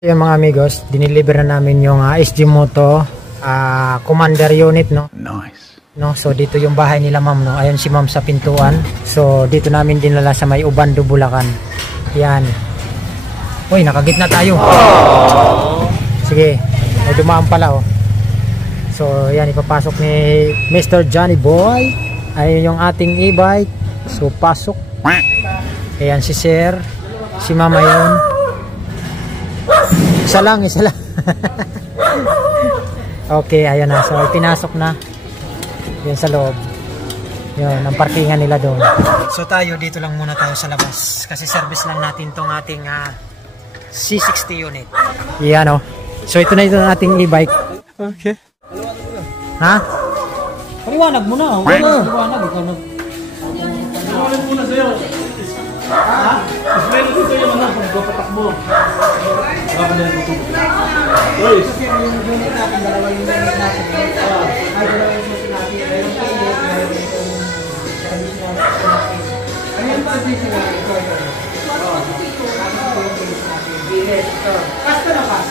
Yung mga amigos, dineliver na namin yung SG Moto Commander unit, no? Nice. No, so dito yung bahay nila, ma'am, no? Ayan si ma'am sa pintuan. So dito namin dinala sa may Ubando, Bulacan. Yan. Uy, nakagitna tayo. Sige, may dumaan pala, oh. So yan, ipapasok ni Mr. Johnny Boy. Ayun yung ating e-bike. So pasok. Ayan si Sir, si mama yun. Isa lang. Okay, ayan na. So, pinasok na. Yan sa loob. Yun, ang parkingan nila doon. So, tayo, dito lang muna tayo sa labas. Kasi service lang natin tong ating C60 unit. Yan, o. So, ito na ang ating e-bike. Okay. Ha? Paliwanag mo na. Paliwanag. Ikaw na. Paliwanag mo na sa'yo. Ha? Explain ko sa'yo yung pagpapatakbo. Bakit na ito? Uy! Kasi yung unit natin, dalawa yung unit natin. Ay, dalawa yung unit natin. Mayroon kayo, mayroon yung condition natin. Ano yung condition natin? Ito. Kasta na pas?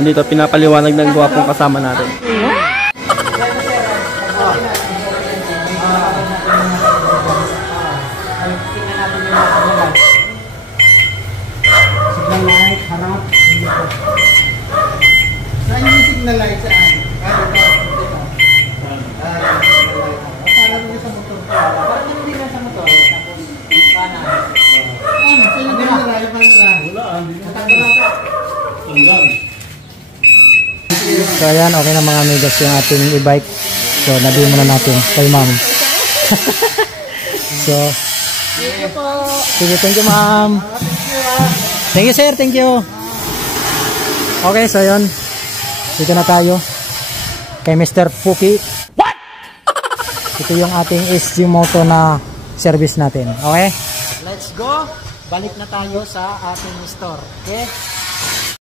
Hindi to pinapaliwanag ng gwapong kasama natin. Signal light, harap. Saan yung signal light saan? Parang yung sa motor pa. Parang yung hindi na sa motor. Tapos kanan. Ano? Saan yung kamera? Yung kamera? Wala. Natanggal ka. Tanggal. So ayan, okay na mga amigos yung ating e-bike. So nabi muna natin kay ma'am. So sige, thank you ma'am. Thank you sir, thank you. Okay, so yun, dito na tayo kay Mr. Puki. What? Ito yung ating SG Moto na service natin. Okay, let's go. Balik na tayo sa ating store. Okay.